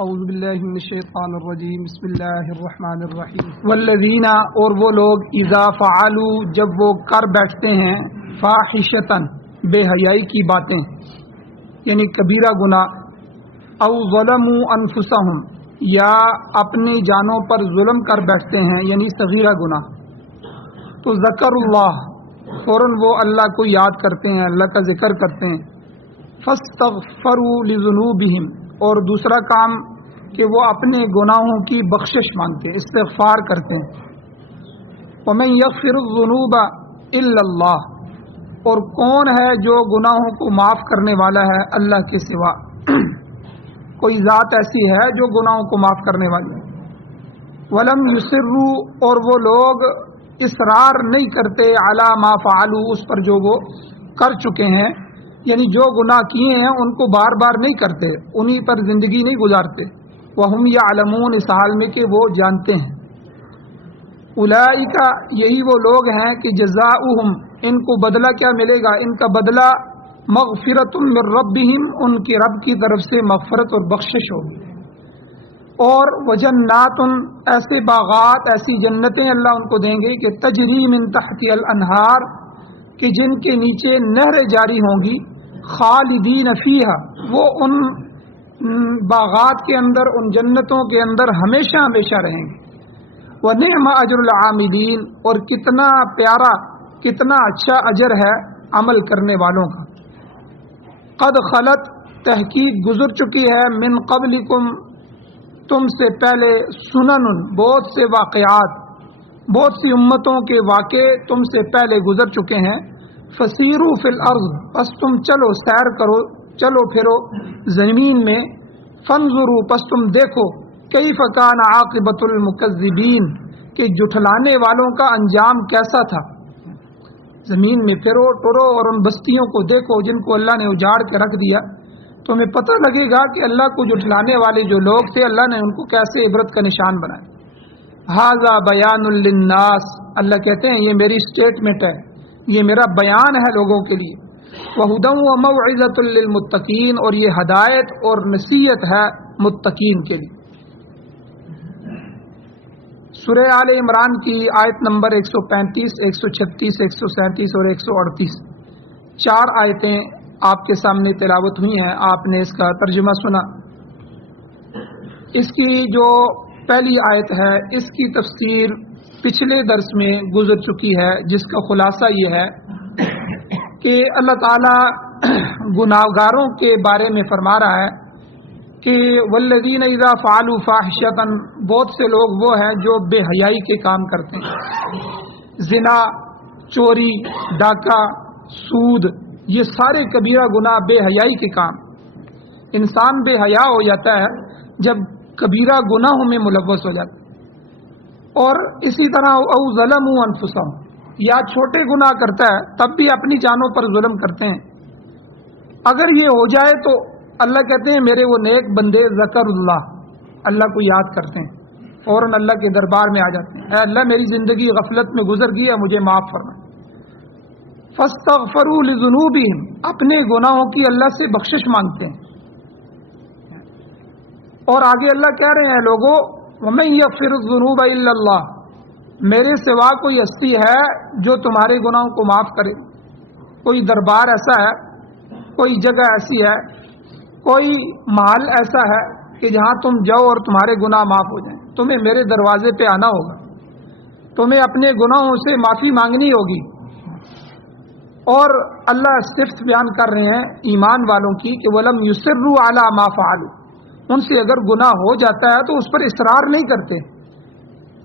اعوذ باللہ من الشیطان الرجیم بسم اللہ الرحمن الرحیم والذین اور وہ لوگ اذا فعلوا جب وہ کر بیٹھتے ہیں فاحشتاً بے حیائی کی باتیں یعنی کبیرہ گناہ او ظلموا انفسہم یا اپنی جانوں پر ظلم کر بیٹھتے ہیں یعنی صغیرہ گناہ تو ذکر اللہ فوراً وہ اللہ کو یاد کرتے ہیں اللہ کا ذکر کرتے ہیں فاستغفروا لذنوبہم اور دوسرا کام کہ وہ اپنے گناہوں کی بخشش مانگتے ہیں استغفار کرتے ہیں ومن یغفر الذنوب الا اللہ اور کون ہے جو گناہوں کو معاف کرنے والا ہے اللہ کے سوا کوئی ذات ایسی ہے جو گناہوں کو معاف کرنے والی ہے ولم یصروا اور وہ لوگ اصرار نہیں کرتے علی ما فعلوا اس پر جو وہ کر چکے ہیں یعنی جو گناہ کیے ہیں ان کو بار بار نہیں کرتے انہی پر زندگی نہیں گزارتے وہم یعلمون اس حال میں کہ وہ جانتے ہیں اولئک یہی وہ لوگ ہیں کہ جزاؤہم ان کو بدلہ کیا ملے گا ان کا بدلہ مغفرۃ من ربہم ان کے رب کی طرف سے مغفرت اور بخشش ہوگی اور وجنات ایسے باغات ایسی جنتیں اللہ ان کو دیں گے کہ تجری من تحت الانہار کہ جن کے نیچے نہریں جاری ہوں گی خالدین فیہا وہ ان باغات کے اندر ان جنتوں کے اندر ہمیشہ ہمیشہ رہیں گے وَنِعْمَ أَجْرُ الْعَامِلِينَ اور کتنا پیارا کتنا اچھا اجر ہے عمل کرنے والوں کا قد خلت تحقیق گزر چکی ہے من قبلکم تم سے پہلے سنن بہت سے واقعات بہت سی امتوں کے واقع تم سے پہلے گزر چکے ہیں فسیروا فی الارض پس تم چلو سیر کرو چلو پھرو زمین میں فانظروا پس تم دیکھو کیف کان عاقبۃ المکذبین کہ جھٹلانے والوں کا انجام کیسا تھا زمین میں پھرو ٹرو اور ان بستیوں کو دیکھو جن کو اللہ نے اجاڑ کے رکھ دیا تمہیں پتہ لگے گا کہ اللہ کو جھٹلانے والے جو لوگ تھے اللہ نے ان کو کیسے عبرت کا نشان بنایا ھذا بیان للناس اللہ کہتے ہیں یہ میری اسٹیٹمنٹ ہے یہ میرا بیان ہے لوگوں کے لیے وہدی وموعظۃ للمتقین اور یہ ہدایت اور نصیحت ہے متقین کے لیے سورہ آل عمران کی آیت نمبر 135 136 137 اور 138 چار آیتیں آپ کے سامنے تلاوت ہوئی ہیں آپ نے اس کا ترجمہ سنا اس کی جو پہلی آیت ہے اس کی تفسیر پچھلے درس میں گزر چکی ہے جس کا خلاصہ یہ ہے کہ اللہ تعالی گناہگاروں کے بارے میں فرما رہا ہے کہ والذین اذا فعلوا فاحشۃ بہت سے لوگ وہ ہیں جو بے حیائی کے کام کرتے ہیں زنا چوری ڈاکہ سود یہ سارے کبیرہ گناہ بے حیائی کے کام انسان بے حیا ہو جاتا ہے جب کبیرہ گناہوں میں ملوث ہو جاتا ہے اور اسی طرح او ظلموا انفسہم یا چھوٹے گناہ کرتا ہے تب بھی اپنی جانوں پر ظلم کرتے ہیں اگر یہ ہو جائے تو اللہ کہتے ہیں میرے وہ نیک بندے ذکر اللہ کو یاد کرتے ہیں فوراً اللہ کے دربار میں آ جاتے ہیں اے اللہ میری زندگی غفلت میں گزر گئی ہے مجھے معاف فرما فاستغفروا لذنوبہم اپنے گناہوں کی اللہ سے بخشش مانگتے ہیں اور آگے اللہ کہہ رہے ہیں لوگوں وَمَن يَغْفِرُ الذُّنُوبَ إِلَّا اللَّهُ میرے سوا کوئی ہستی ہے جو تمہارے گناہوں کو معاف کرے کوئی دربار ایسا ہے کوئی جگہ ایسی ہے کوئی محل ایسا ہے کہ جہاں تم جاؤ اور تمہارے گناہ معاف ہو جائیں تمہیں میرے دروازے پہ آنا ہوگا تمہیں اپنے گناہوں سے معافی مانگنی ہوگی اور اللہ صفت بیان کر رہے ہیں ایمان والوں کی کہ وَلَمْ يُصِرُّوا عَلَى مَا فَعَلُوا ان سے اگر گناہ ہو جاتا ہے تو اس پر اصرار نہیں کرتے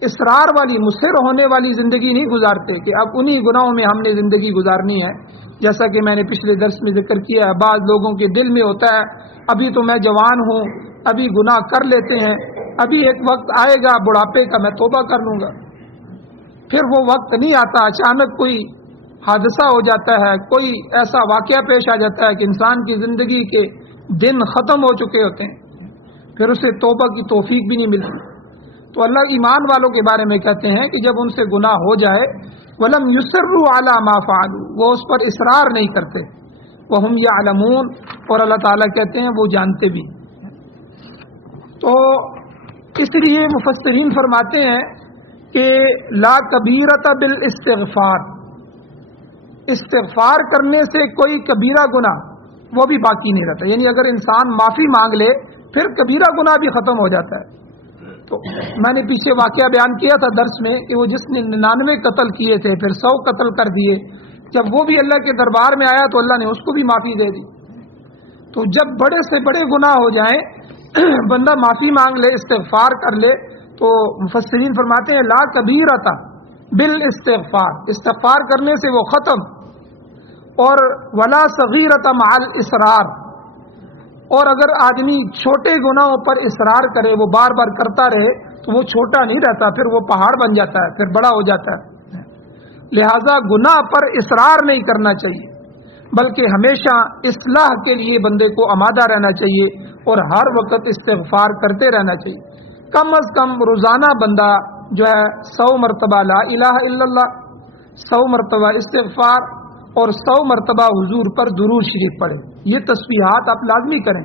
اصرار والی مصر ہونے والی زندگی نہیں گزارتے کہ اب انہی گناہوں میں ہم نے زندگی گزارنی ہے جیسا کہ میں نے پچھلے درس میں ذکر کیا ہے بعض لوگوں کے دل میں ہوتا ہے ابھی تو میں جوان ہوں ابھی گناہ کر لیتے ہیں ابھی ایک وقت آئے گا بڑھاپے کا میں توبہ کر لوں گا پھر وہ وقت نہیں آتا اچانک کوئی حادثہ ہو جاتا ہے کوئی ایسا واقعہ پیش آ جاتا ہے کہ انسان کی زندگی کے دن ختم ہو چکے ہوتے ہیں پھر اسے توبہ کی توفیق بھی نہیں ملتی تو اللہ ایمان والوں کے بارے میں کہتے ہیں کہ جب ان سے گناہ ہو جائے وَلَمْ يُصِرُّوا عَلَى مَا فَعَلُوا وہ اس پر اصرار نہیں کرتے وَهُمْ يَعْلَمُونَ اور اللہ تعالیٰ کہتے ہیں وہ جانتے بھی تو اس لیے مفسرین فرماتے ہیں کہ لا کبیرۃ بالاستغفار، استغفار کرنے سے کوئی کبیرہ گناہ وہ بھی باقی نہیں رہتا، یعنی اگر انسان معافی مانگ لے پھر کبیرہ گناہ بھی ختم ہو جاتا ہے۔ تو میں نے پیچھے واقعہ بیان کیا تھا درس میں کہ وہ جس نے 99 قتل کیے تھے پھر 100 قتل کر دیے، جب وہ بھی اللہ کے دربار میں آیا تو اللہ نے اس کو بھی معافی دے دی۔ تو جب بڑے سے بڑے گناہ ہو جائیں بندہ معافی مانگ لے، استغفار کر لے، تو مفسرین فرماتے ہیں لا کبیرۃ بالاستغفار، استغفار کرنے سے وہ ختم، اور ولا صغیرۃ مع الاصرار، اور اگر آدمی چھوٹے گناہوں پر اصرار کرے، وہ بار بار کرتا رہے تو وہ چھوٹا نہیں رہتا، پھر وہ پہاڑ بن جاتا ہے، پھر بڑا ہو جاتا ہے۔ لہذا گناہ پر اصرار نہیں کرنا چاہیے، بلکہ ہمیشہ اصلاح کے لیے بندے کو آمادہ رہنا چاہیے اور ہر وقت استغفار کرتے رہنا چاہیے۔ کم از کم روزانہ بندہ جو ہے 100 مرتبہ لا الہ الا اللہ، 100 مرتبہ استغفار اور 100 مرتبہ حضور پر درود شریف پڑھے۔ یہ تسبیحات آپ لازمی کریں،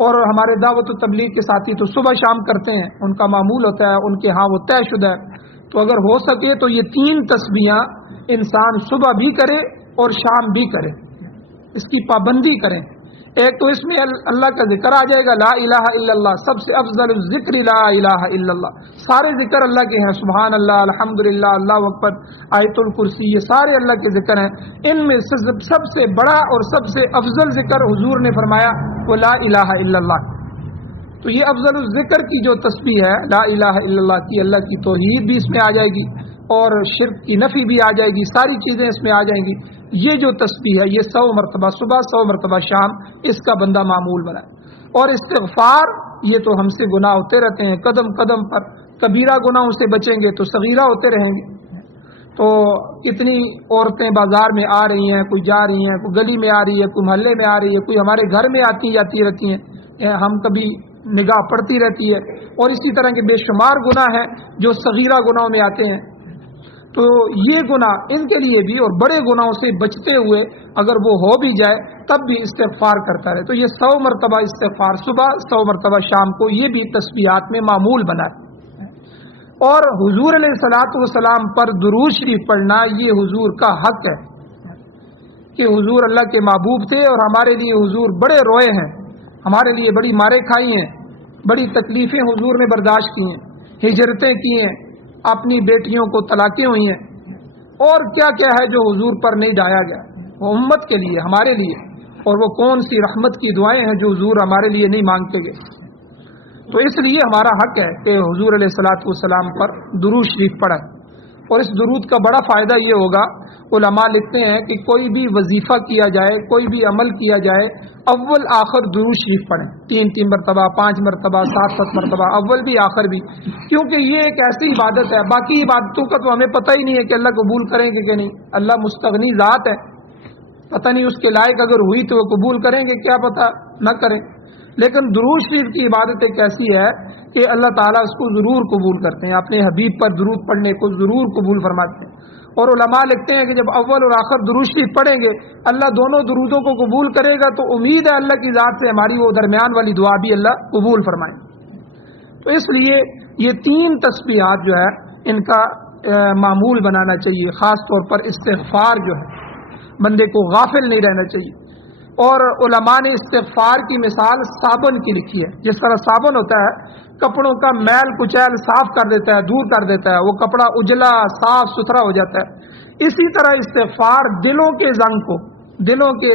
اور ہمارے دعوت و تبلیغ کے ساتھی تو صبح شام کرتے ہیں، ان کا معمول ہوتا ہے، ان کے ہاں وہ طے شدہ ہے۔ تو اگر ہو سکے تو یہ 3 تسبیحاں انسان صبح بھی کرے اور شام بھی کرے، اس کی پابندی کریں۔ ایک تو اس میں اللہ کا ذکر آ جائے گا، لا الہ الا اللہ، سب سے افضل الذکر لا الہ الا اللہ، سارے ذکر اللہ کے ہیں، سبحان اللہ، الحمدللہ، اللہ اکبر، آیت الکرسی، یہ سارے اللہ کے ذکر ہیں۔ ان میں سب سے بڑا اور سب سے افضل ذکر حضور نے فرمایا وہ لا الہ الا اللہ۔ تو یہ افضل الذکر کی جو تسبیح ہے لا الہ الا اللہ کی، اللہ کی توحید بھی اس میں آ جائے گی اور شرک کی نفی بھی آ جائے گی، ساری چیزیں اس میں آ جائیں گی۔ یہ جو تسبیح ہے یہ 100 مرتبہ صبح، 100 مرتبہ شام، اس کا بندہ معمول بنائے۔ اور استغفار، یہ تو ہم سے گناہ ہوتے رہتے ہیں قدم قدم پر، کبیرہ گناہوں سے بچیں گے تو صغیرہ ہوتے رہیں گے۔ تو کتنی عورتیں بازار میں آ رہی ہیں، کوئی جا رہی ہیں، کوئی گلی میں آ رہی ہے، کوئی محلے میں آ رہی ہے، کوئی ہمارے گھر میں آتی جاتی رہتی ہیں، ہم کبھی نگاہ پڑتی رہتی ہے، اور اسی طرح کے بے شمار گناہ ہیں جو صغیرہ گناہوں میں آتے ہیں۔ تو یہ گناہ ان کے لیے بھی، اور بڑے گناہوں سے بچتے ہوئے اگر وہ ہو بھی جائے تب بھی استغفار کرتا رہے۔ تو یہ 100 مرتبہ استغفار صبح، 100 مرتبہ شام کو، یہ بھی تسبیحات میں معمول بنائے۔ اور حضور علیہ الصلوۃ والسلام پر درود شریف پڑھنا یہ حضور کا حق ہے کہ حضور اللہ کے محبوب تھے، اور ہمارے لیے حضور بڑے روئے ہیں، ہمارے لیے بڑی مارے کھائی ہیں، بڑی تکلیفیں حضور نے برداشت کی ہیں، ہجرتیں کی ہیں، اپنی بیٹیوں کو طلاقیں ہوئی ہیں، اور کیا کیا ہے جو حضور پر نہیں ڈایا گیا، وہ امت کے لیے، ہمارے لیے، اور وہ کون سی رحمت کی دعائیں ہیں جو حضور ہمارے لیے نہیں مانگتے گئے۔ تو اس لیے ہمارا حق ہے کہ حضور علیہ الصلوۃ والسلام پر درود شریف پڑھیں، اور اس درود کا بڑا فائدہ یہ ہوگا، علماء لکھتے ہیں کہ کوئی بھی وظیفہ کیا جائے، کوئی بھی عمل کیا جائے، اول آخر درود شریف پڑھیں، 3 مرتبہ، 5 مرتبہ، 7 مرتبہ، اول بھی آخر بھی، کیونکہ یہ ایک ایسی عبادت ہے، باقی عبادتوں کا تو ہمیں پتہ ہی نہیں ہے کہ اللہ قبول کریں گے کہ نہیں، اللہ مستغنی ذات ہے، پتہ نہیں اس کے لائق اگر ہوئی تو وہ قبول کریں گے، کیا پتہ نہ کریں۔ لیکن درود شریف کی عبادت ایک ایسی ہے کہ اللہ تعالیٰ اس کو ضرور قبول کرتے ہیں، اپنے حبیب پر درود پڑھنے کو ضرور قبول فرماتے ہیں۔ اور علماء لکھتے ہیں کہ جب اول اور آخر درود شریف پڑھیں گے اللہ دونوں درودوں کو قبول کرے گا، تو امید ہے اللہ کی ذات سے ہماری وہ درمیان والی دعا بھی اللہ قبول فرمائیں۔ تو اس لیے یہ 3 تسبیحات جو ہے ان کا معمول بنانا چاہیے، خاص طور پر استغفار جو ہے بندے کو غافل نہیں رہنا چاہیے۔ اور علماء نے استغفار کی مثال صابن کی لکھی ہے، جس طرح صابن ہوتا ہے کپڑوں کا میل کچیل صاف کر دیتا ہے، دور کر دیتا ہے، وہ کپڑا اجلا صاف ستھرا ہو جاتا ہے، اسی طرح استغفار دلوں کے زنگ کو، دلوں کے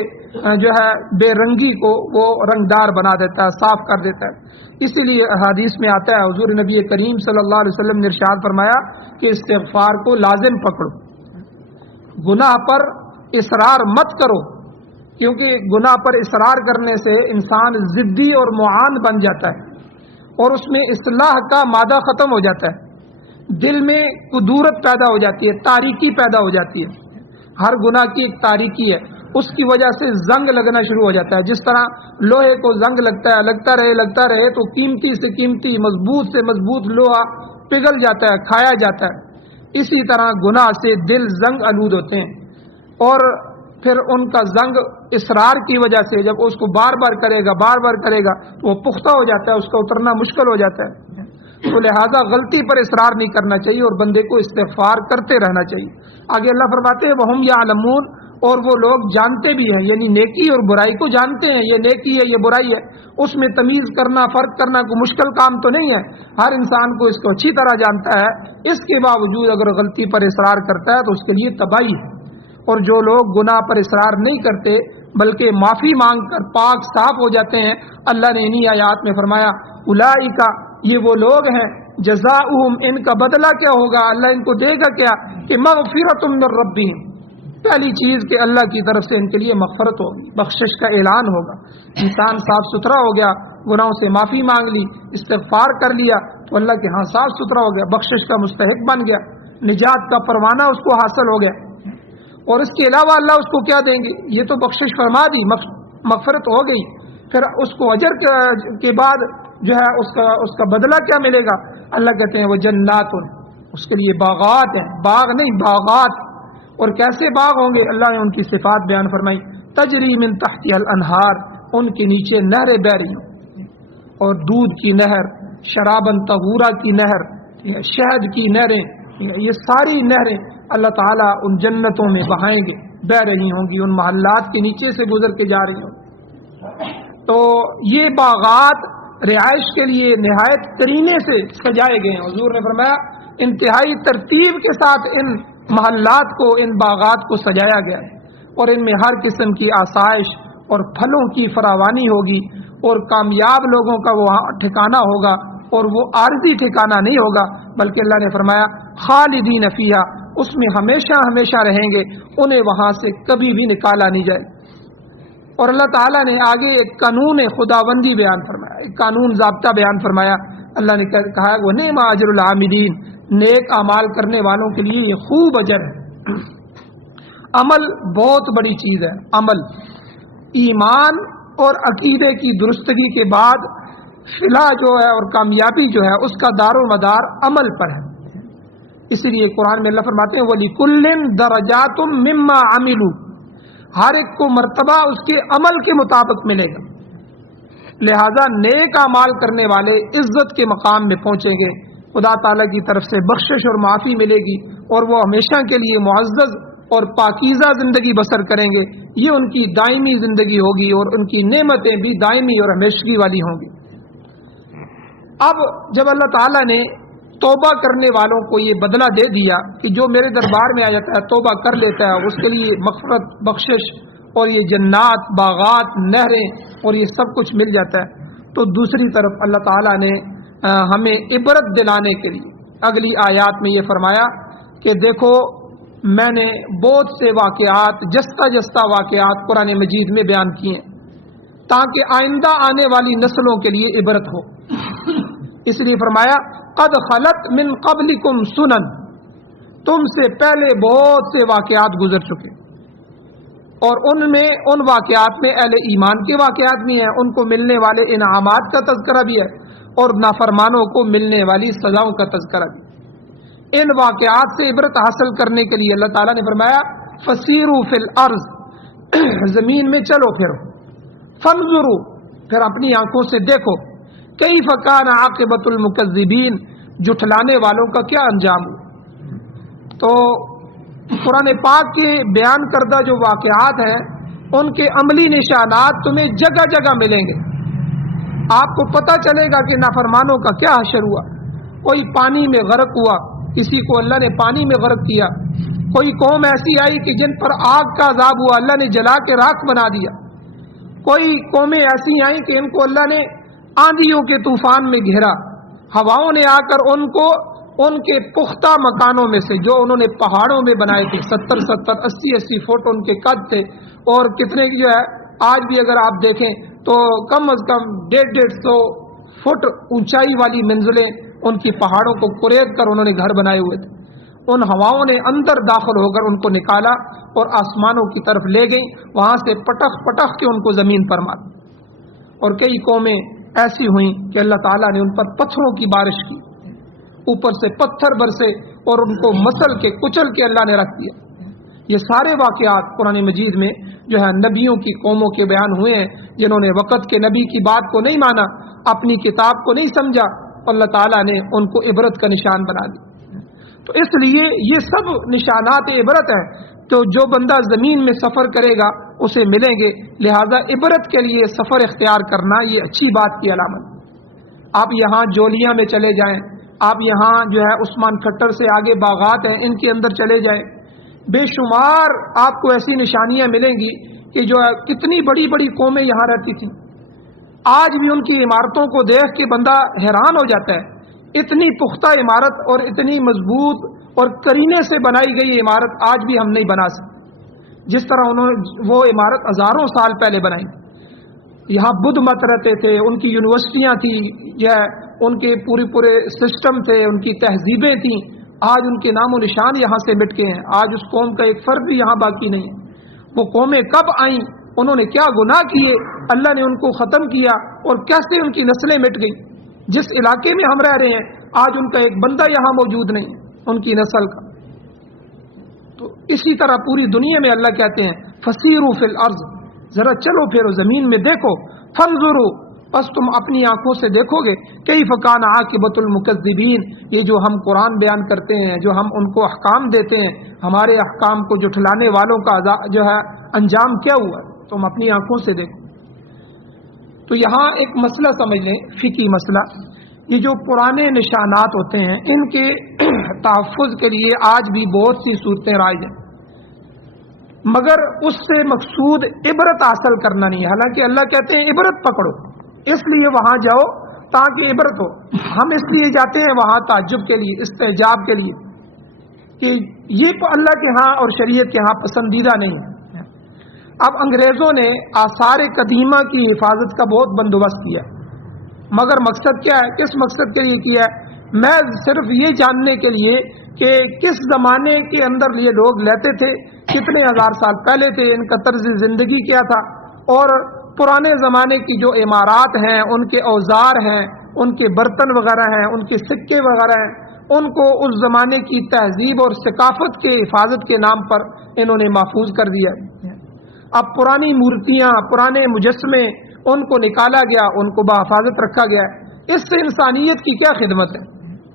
جو ہے بے رنگی کو وہ رنگدار بنا دیتا ہے، صاف کر دیتا ہے۔ اسی لیے حدیث میں آتا ہے، حضور نبی کریم صلی اللہ علیہ وسلم نے ارشاد فرمایا کہ استغفار کو لازم پکڑو، گناہ پر اصرار مت کرو، کیونکہ گناہ پر اصرار کرنے سے انسان ضدی اور معاند بن جاتا ہے، اور اس میں اصلاح کا مادہ ختم ہو جاتا ہے، دل میں کدورت پیدا ہو جاتی ہے، تاریکی پیدا ہو جاتی ہے، ہر گناہ کی ایک تاریکی ہے، اس کی وجہ سے زنگ لگنا شروع ہو جاتا ہے۔ جس طرح لوہے کو زنگ لگتا ہے، لگتا رہے تو قیمتی سے قیمتی، مضبوط سے مضبوط لوہا پگھل جاتا ہے، کھایا جاتا ہے، اسی طرح گناہ سے دل زنگ آلود ہوتے ہیں۔ اور پھر ان کا زنگ اصرار کی وجہ سے جب اس کو بار بار کرے گا تو وہ پختہ ہو جاتا ہے، اس کا اترنا مشکل ہو جاتا ہے. تو لہٰذا غلطی پر اصرار نہیں کرنا چاہیے اور بندے کو استغفار کرتے رہنا چاہیے. آگے اللہ فرماتے ہیں وَهُمْ يَعْلَمُونَ، اور وہ لوگ جانتے بھی ہیں، یعنی نیکی اور برائی کو جانتے ہیں، یہ نیکی ہے یہ برائی ہے، اس میں تمیز کرنا فرق کرنا کوئی مشکل کام تو نہیں ہے، ہر انسان کو اس کو اچھی طرح جانتا ہے. اس کے باوجود اگر غلطی پر اصرار کرتا ہے تو اس کے لیے تباہی ہے. اور جو لوگ گناہ پر اصرار نہیں کرتے بلکہ معافی مانگ کر پاک صاف ہو جاتے ہیں، اللہ نے انہی آیات میں فرمایا اولئک، یہ وہ لوگ ہیں، جزاؤہم، ان کا بدلہ کیا ہوگا، اللہ ان کو دے گا کیا، کہ مغفرۃ من ربہم، پہلی چیز کہ اللہ کی طرف سے ان کے لیے مغفرت ہوگی، بخشش کا اعلان ہوگا. انسان صاف ستھرا ہو گیا، گناہوں سے معافی مانگ لی، استغفار کر لیا تو اللہ کے ہاں صاف ستھرا ہو گیا، بخشش کا مستحق بن گیا، نجات کا پروانہ اس کو حاصل ہو گیا. اور اس کے علاوہ اللہ اس کو کیا دیں گے، یہ تو بخشش فرما دی، مغفرت ہو گئی، پھر اس کو اجر کے بعد جو ہے اس کا بدلہ کیا ملے گا. اللہ کہتے ہیں وہ جنات، اس کے لیے باغات ہیں، باغ نہیں باغات. اور کیسے باغ ہوں گے، اللہ نے ان کی صفات بیان فرمائی، تجری من تحتها الانہار، ان کے نیچے نہریں بہ رہی ہوں، اور دودھ کی نہر، شرابن طہورا کی نہر، شہد کی نہریں، یہ ساری نہریں اللہ تعالیٰ ان جنتوں میں بہائیں گے، بہ رہی ہوں گی، ان محلات کے نیچے سے گزر کے جا رہی ہوں. تو یہ باغات رہائش کے لیے نہایت کرینے سے سجائے گئے ہیں. حضور نے فرمایا انتہائی ترتیب کے ساتھ ان محلات کو، ان باغات کو سجایا گیا ہے، اور ان میں ہر قسم کی آسائش اور پھلوں کی فراوانی ہوگی، اور کامیاب لوگوں کا وہاں ٹھکانہ ہوگا، اور وہ عارضی ٹھکانہ نہیں ہوگا بلکہ اللہ نے فرمایا خالدین فیہا، اس میں ہمیشہ ہمیشہ رہیں گے، انہیں وہاں سے کبھی بھی نکالا نہیں جائے. اور اللہ تعالیٰ نے آگے ایک قانون خداوندی بیان فرمایا، ایک قانون ضابطہ بیان فرمایا. اللہ نے کہا وہ نعم اجر العاملین، نیک اعمال کرنے والوں کے لیے یہ خوب اجر ہے. عمل بہت بڑی چیز ہے. عمل، ایمان اور عقیدے کی درستگی کے بعد فلاح جو ہے اور کامیابی جو ہے اس کا دار و مدار عمل پر ہے. اسی لیے قرآن میں اللہ فرماتے ہیں وَلِكُلٍّ دَرَجَاتٌ مِّمَّا عَمِلُوا، ہر ایک کو مرتبہ اس کے عمل کے مطابق ملے گا. لہذا نیک اعمال کرنے والے عزت کے مقام میں پہنچیں گے، خدا تعالیٰ کی طرف سے بخشش اور معافی ملے گی، اور وہ ہمیشہ کے لیے معزز اور پاکیزہ زندگی بسر کریں گے. یہ ان کی دائمی زندگی ہوگی، اور ان کی نعمتیں بھی دائمی اور ہمیشگی والی ہوں گی. اب جب اللہ تعالیٰ نے توبہ کرنے والوں کو یہ بدلہ دے دیا کہ جو میرے دربار میں آ جاتا ہے توبہ کر لیتا ہے، اس کے لیے مغفرت، بخشش اور یہ جنات، باغات، نہریں اور یہ سب کچھ مل جاتا ہے، تو دوسری طرف اللہ تعالیٰ نے ہمیں عبرت دلانے کے لیے اگلی آیات میں یہ فرمایا کہ دیکھو میں نے بہت سے واقعات، جستا واقعات قرآن مجید میں بیان کیے ہیں تاکہ آئندہ آنے والی نسلوں کے لیے عبرت ہو. اس لیے فرمایا قد خلت من قبلکم سنن، تم سے پہلے بہت سے واقعات گزر چکے، اور ان میں ان واقعات میں اہل ایمان کے واقعات بھی ہیں، ان کو ملنے والے انعامات کا تذکرہ بھی ہے، اور نافرمانوں کو ملنے والی سزاؤں کا تذکرہ بھی. ان واقعات سے عبرت حاصل کرنے کے لیے اللہ تعالیٰ نے فرمایا فسیروا فی الارض، زمین میں چلو پھرو، فانظروا، پھر اپنی آنکھوں سے دیکھو، کیف کان عاقبۃ المکذبین، جھٹلانے والوں کا کیا انجام ہو. تو قرآن پاک کے بیان کردہ جو واقعات ہیں ان کے عملی نشانات تمہیں جگہ جگہ ملیں گے. آپ کو پتہ چلے گا کہ نافرمانوں کا کیا حشر ہوا. کوئی پانی میں غرق ہوا، کسی کو اللہ نے پانی میں غرق کیا. کوئی قوم ایسی آئی کہ جن پر آگ کا عذاب ہوا، اللہ نے جلا کے راکھ بنا دیا. کوئی قومیں ایسی آئیں کہ ان کو اللہ نے آندھیوں کے طوفان میں گھیرا، ہواؤں نے آ کر ان کو ان کے پختہ مکانوں میں سے جو انہوں نے پہاڑوں میں بنائے تھے، 70 80 فٹ ان کے قد تھے، اور کتنے کی جو ہے آج بھی اگر آپ دیکھیں تو کم از کم 150 فٹ اونچائی والی منزلیں ان کی پہاڑوں کو کریت کر انہوں نے گھر بنائے ہوئے تھے. ان ہواؤں نے اندر داخل ہو کر ان کو نکالا اور آسمانوں کی طرف لے گئیں، وہاں سے پٹخ پٹخ کے ان کو زمین پر مار. اور کئی قومیں ایسی ہوئیں کہ اللہ تعالیٰ نے ان پر پتھروں کی بارش کی، اوپر سے پتھر برسے اور ان کو مسل کے کچل کے اللہ نے رکھ دیا. یہ سارے واقعات قرآن مجید میں جو ہے نبیوں کی قوموں کے بیان ہوئے ہیں، جنہوں نے وقت کے نبی کی بات کو نہیں مانا، اپنی کتاب کو نہیں سمجھا، اللہ تعالیٰ نے ان کو عبرت کا نشان بنا دی۔ تو اس لیے یہ سب نشانات عبرت ہیں، تو جو بندہ زمین میں سفر کرے گا اسے ملیں گے، لہذا عبرت کے لیے سفر اختیار کرنا یہ اچھی بات کی علامت۔ آپ یہاں جولیاں میں چلے جائیں، آپ یہاں جو ہے عثمان کھٹر سے آگے باغات ہیں ان کے اندر چلے جائیں، بے شمار آپ کو ایسی نشانیاں ملیں گی کہ جو ہے کتنی بڑی بڑی قومیں یہاں رہتی تھیں، آج بھی ان کی عمارتوں کو دیکھ کے بندہ حیران ہو جاتا ہے۔ اتنی پختہ عمارت اور اتنی مضبوط اور کرینے سے بنائی گئی عمارت آج بھی ہم نہیں بنا سکتے، جس طرح انہوں نے وہ عمارت ہزاروں سال پہلے بنائی۔ یہاں بدھ مت رہتے تھے، ان کی یونیورسٹیاں تھیں، یہ ان کے پورے سسٹم تھے، ان کی تہذیبیں تھیں، آج ان کے نام و نشان یہاں سے مٹ گئے ہیں، آج اس قوم کا ایک فرد بھی یہاں باقی نہیں ہے۔ وہ قومیں کب آئیں، انہوں نے کیا گناہ کیے، اللہ نے ان کو ختم کیا اور کیسے ان کی نسلیں مٹ گئیں۔ جس علاقے میں ہم رہ رہے ہیں آج ان کا ایک بندہ یہاں موجود نہیں ان کی نسل کا۔ تو اسی طرح پوری دنیا میں اللہ کہتے ہیں فسیروا فی الارض، ذرا چلو پھرو زمین میں دیکھو، فانظروا، بس تم اپنی آنکھوں سے دیکھو گے کیف کان عاقبۃ المکذبین، یہ جو ہم قرآن بیان کرتے ہیں، جو ہم ان کو احکام دیتے ہیں، ہمارے احکام کو جھٹلانے والوں کا جو ہے انجام کیا ہوا، تم اپنی آنکھوں سے دیکھو۔ تو یہاں ایک مسئلہ سمجھ لیں، فقہی مسئلہ، یہ جو پرانے نشانات ہوتے ہیں ان کے تحفظ کے لیے آج بھی بہت سی صورتیں رائج ہیں، مگر اس سے مقصود عبرت حاصل کرنا نہیں ہے۔ حالانکہ اللہ کہتے ہیں عبرت پکڑو، اس لیے وہاں جاؤ تاکہ عبرت ہو۔ ہم اس لیے جاتے ہیں وہاں تعجب کے لیے، استعجاب کے لیے، کہ یہ اللہ کے ہاں اور شریعت کے ہاں پسندیدہ نہیں ہے۔ اب انگریزوں نے آثار قدیمہ کی حفاظت کا بہت بندوبست کیا، مگر مقصد کیا ہے، کس مقصد کے لیے کیا ہے؟ میں صرف یہ جاننے کے لیے کہ کس زمانے کے اندر یہ لوگ لیتے تھے، کتنے ہزار سال پہلے تھے، ان کا طرز زندگی کیا تھا، اور پرانے زمانے کی جو عمارات ہیں، ان کے اوزار ہیں، ان کے برتن وغیرہ ہیں، ان کے سکے وغیرہ ہیں، ان کو اس زمانے کی تہذیب اور ثقافت کے حفاظت کے نام پر انہوں نے محفوظ کر دیا۔ اب پرانی مورتیاں، پرانے مجسمے، ان کو نکالا گیا، ان کو بحفاظت رکھا گیا۔ اس سے انسانیت کی کیا خدمت ہے؟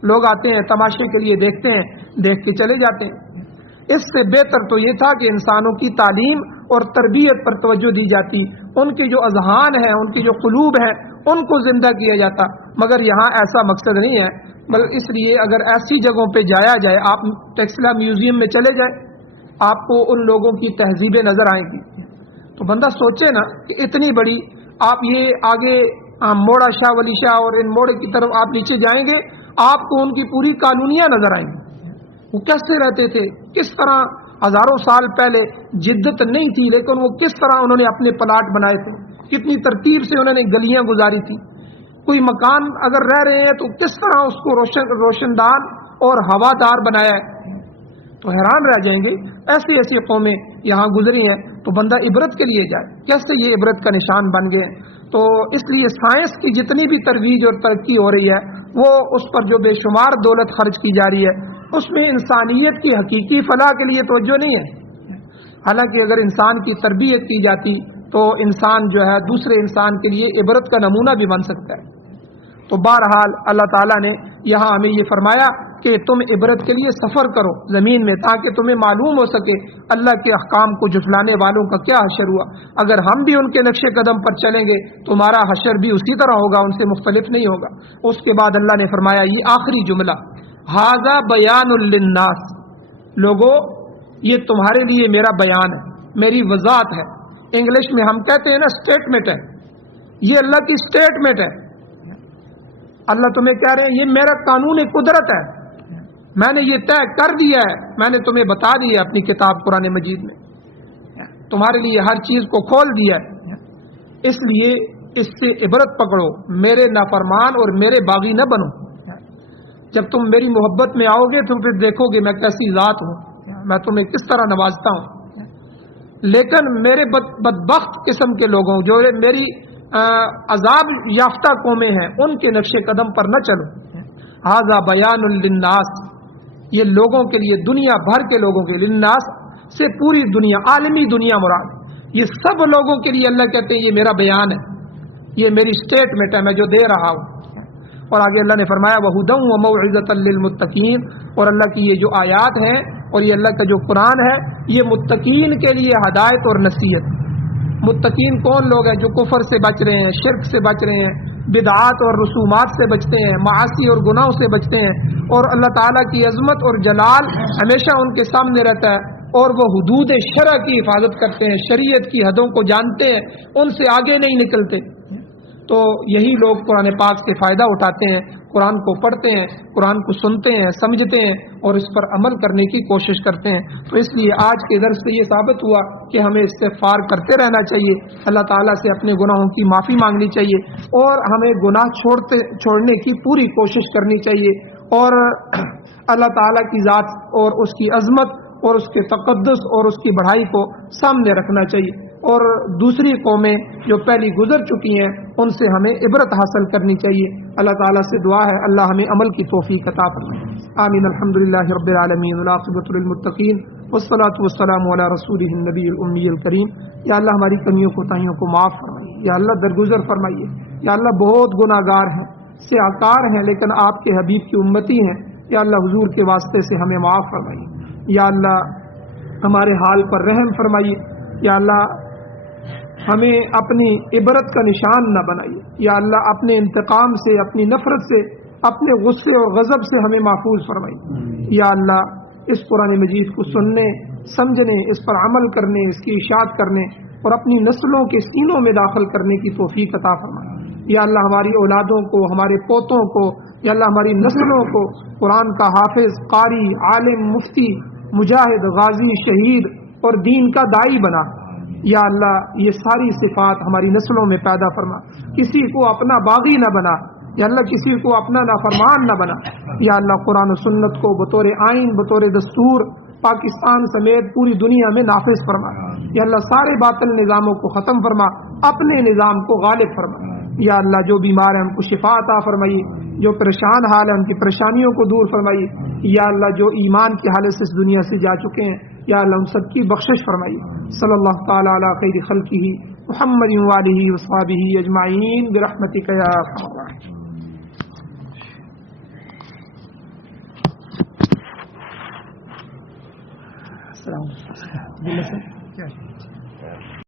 لوگ آتے ہیں تماشے کے لیے، دیکھتے ہیں، دیکھ کے چلے جاتے ہیں۔ اس سے بہتر تو یہ تھا کہ انسانوں کی تعلیم اور تربیت پر توجہ دی جاتی، ان کے جو اذہان ہیں، ان کے جو قلوب ہیں، ان کو زندہ کیا جاتا، مگر یہاں ایسا مقصد نہیں ہے۔ بلکہ اس لیے اگر ایسی جگہوں پہ جایا جائے، آپ ٹیکسلا میوزیم میں چلے جائیں، آپ کو ان لوگوں کی تہذیبیں نظر آئیں گی، تو بندہ سوچے نا کہ اتنی بڑی، آپ یہ آگے موڑا شاہ ولی شاہ اور ان موڑے کی طرف آپ نیچے جائیں گے، آپ کو ان کی پوری کالونیاں نظر آئیں گی، وہ کیسے رہتے تھے، کس طرح ہزاروں سال پہلے جدت نہیں تھی لیکن وہ کس طرح انہوں نے اپنے پلاٹ بنائے تھے، کتنی ترتیب سے انہوں نے گلیاں گزاری تھی، کوئی مکان اگر رہ رہے ہیں تو کس طرح اس کو روشن دان اور ہوادار بنایا ہے، تو حیران رہ جائیں گے۔ ایسی ایسی قومیں یہاں گزری ہیں، تو بندہ عبرت کے لیے جائے، کیسے یہ عبرت کا نشان بن گئے۔ تو اس لیے سائنس کی جتنی بھی ترویج اور ترقی ہو رہی ہے، وہ اس پر جو بے شمار دولت خرچ کی جا رہی ہے، اس میں انسانیت کی حقیقی فلاح کے لیے توجہ نہیں ہے۔ حالانکہ اگر انسان کی تربیت کی جاتی تو انسان جو ہے دوسرے انسان کے لیے عبرت کا نمونہ بھی بن سکتا ہے۔ تو بہرحال اللہ تعالیٰ نے یہاں ہمیں یہ فرمایا کہ تم عبرت کے لیے سفر کرو زمین میں، تاکہ تمہیں معلوم ہو سکے اللہ کے احکام کو جھٹلانے والوں کا کیا حشر ہوا۔ اگر ہم بھی ان کے نقش قدم پر چلیں گے تو ہمارا حشر بھی اسی طرح ہوگا، ان سے مختلف نہیں ہوگا۔ اس کے بعد اللہ نے فرمایا یہ آخری جملہ، ھذا بیان للناس، لوگو یہ تمہارے لیے میرا بیان ہے، میری وضاحت ہے۔ انگلش میں ہم کہتے ہیں نا اسٹیٹمنٹ ہے، یہ اللہ کی اسٹیٹمنٹ ہے۔ اللہ تمہیں کہہ رہے ہیں یہ میرا قانون قدرت ہے، میں نے یہ طے کر دیا ہے، میں نے تمہیں بتا دیا اپنی کتاب قرآن مجید میں، تمہارے لیے ہر چیز کو کھول دیا ہے، اس لیے اس سے عبرت پکڑو، میرے نافرمان اور میرے باغی نہ بنو۔ جب تم میری محبت میں آؤ گے تو پھر دیکھو گے میں کیسی ذات ہوں، میں تمہیں کس طرح نوازتا ہوں۔ لیکن میرے بدبخت قسم کے لوگوں، جو میری عذاب یافتہ قومیں ہیں، ان کے نقش قدم پر نہ چلو۔ ھذا بیان للناس، یہ لوگوں کے لیے، دنیا بھر کے لوگوں کے، للناس سے پوری دنیا، عالمی دنیا مراد، یہ سب لوگوں کے لیے اللہ کہتے ہیں یہ میرا بیان ہے، یہ میری اسٹیٹمنٹ ہے، میں جو دے رہا ہوں۔ اور آگے اللہ نے فرمایا وَهُدًى وَمَوْعِظَةً لِّلْمُتَّقِينَ، اور اللہ کی یہ جو آیات ہیں اور یہ اللہ کا جو قرآن ہے یہ متقین کے لیے ہدایت اور نصیحت۔ متقین کون لوگ ہیں؟ جو کفر سے بچ رہے ہیں، شرک سے بچ رہے ہیں، بدعات اور رسومات سے بچتے ہیں، معاصی اور گناہوں سے بچتے ہیں، اور اللہ تعالیٰ کی عظمت اور جلال ہمیشہ ان کے سامنے رہتا ہے، اور وہ حدود شرع کی حفاظت کرتے ہیں، شریعت کی حدوں کو جانتے ہیں، ان سے آگے نہیں نکلتے۔ تو یہی لوگ قرآن پاک سے فائدہ اٹھاتے ہیں، قرآن کو پڑھتے ہیں، قرآن کو سنتے ہیں، سمجھتے ہیں اور اس پر عمل کرنے کی کوشش کرتے ہیں۔ تو اس لیے آج کے درس سے یہ ثابت ہوا کہ ہمیں استغفار کرتے رہنا چاہیے، اللہ تعالیٰ سے اپنے گناہوں کی معافی مانگنی چاہیے، اور ہمیں گناہ چھوڑنے کی پوری کوشش کرنی چاہیے، اور اللہ تعالیٰ کی ذات اور اس کی عظمت اور اس کے تقدس اور اس کی بڑائی کو سامنے رکھنا چاہیے، اور دوسری قومیں جو پہلی گزر چکی ہیں ان سے ہمیں عبرت حاصل کرنی چاہیے۔ اللہ تعالیٰ سے دعا ہے اللہ ہمیں عمل کی توفیق عطا فرمائے۔ آمین۔ الحمدللہ رب العالمین والعاقبۃ للمتقین والصلاۃ والسلام علی رسولہ النبی الامی الکریم۔ یا اللہ ہماری کمیوں کوتاہیوں کو معاف فرمائیے، یا اللہ درگزر فرمائیے، یا اللہ بہت گناہ گار ہیں، سیاہکار ہیں، لیکن آپ کے حبیب کی امتی ہیں، یا اللہ حضور کے واسطے سے ہمیں معاف فرمائیے، یا اللہ ہمارے حال پر رحم فرمائیے، یا اللہ ہمیں اپنی عبرت کا نشان نہ بنائیے، یا اللہ اپنے انتقام سے، اپنی نفرت سے، اپنے غصے اور غضب سے ہمیں محفوظ فرمائیے۔ یا اللہ اس قرآن مجید کو سننے، سمجھنے، اس پر عمل کرنے، اس کی اشاعت کرنے اور اپنی نسلوں کے سینوں میں داخل کرنے کی توفیق عطا فرمائے۔ یا اللہ ہماری اولادوں کو، ہمارے پوتوں کو، یا اللہ ہماری نسلوں کو قرآن کا حافظ، قاری، عالم، مفتی، مجاہد، غازی، شہید اور دین کا داعی بنا۔ یا اللہ یہ ساری صفات ہماری نسلوں میں پیدا فرما، کسی کو اپنا باغی نہ بنا، یا اللہ کسی کو اپنا نافرمان نہ بنا۔ یا اللہ قرآن و سنت کو بطور آئین، بطور دستور پاکستان سمیت پوری دنیا میں نافذ فرما۔ یا اللہ سارے باطل نظاموں کو ختم فرما، اپنے نظام کو غالب فرما۔ یا اللہ جو بیمار ہیں ان کو شفا عطا فرمائیے، جو پریشان حال ہیں ان کی پریشانیوں کو دور فرمائیے۔ یا اللہ جو ایمان کی حالت سے اس دنیا سے جا چکے ہیں یا اللہ ان سب کی بخشش فرمائیے۔ صلی اللہ تعالی علی خیر خلقہ محمد وآلہ وصحبہ اجمعین برحمتک یا ارحم الراحمین۔ السلام علیکم۔